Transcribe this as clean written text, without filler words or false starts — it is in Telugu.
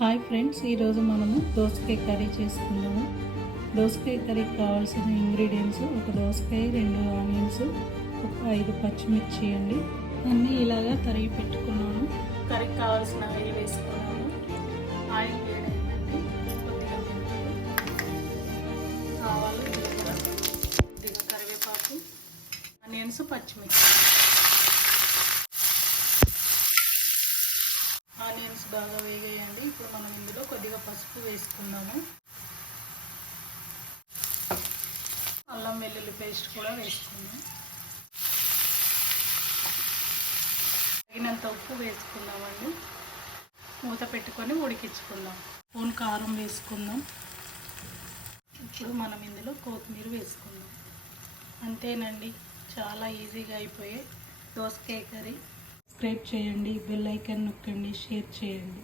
హాయ్ ఫ్రెండ్స్, ఈరోజు మనము దోసకాయ కర్రీ చేసుకుందాము. దోసకాయ కర్రీకి కావాల్సిన ఇంగ్రీడియంట్స్: ఒక దోసకాయ, 2 ఆనియన్స్, ఒక 5 పచ్చిమిర్చి అండి. అన్నీ ఇలాగా తరిగి పెట్టుకున్నాను. కర్రీకి కావాల్సిన ఆయిల్ వేసుకున్నాను. ఆయిల్ వేడైందండి. కొద్దిగా ఆవాలు, జీలకర్ర, కొద్దిగా కరివేపాకు, ఆనియన్స్, పచ్చిమిర్చి. ఆనియన్స్ బాగా వేగాయండి. ఇప్పుడు మనం ఇందులో కొద్దిగా పసుపు వేసుకుందాము. అల్లం వెల్లుల్లి పేస్ట్ కూడా వేసుకుందాం. తగినంత ఉప్పు వేసుకుందామండి. మూత పెట్టుకొని ఉడికించుకుందాం. స్పూన్ కారం వేసుకుందాం. ఇప్పుడు మనం ఇందులో కొత్తిమీర వేసుకుందాం. అంతేనండి, చాలా ఈజీగా అయిపోయే దోసకాయ కర్రీ. సబ్స్క్రైబ్ చేయండి, బెల్ ఐకాన్ నొక్కండి, షేర్ చేయండి.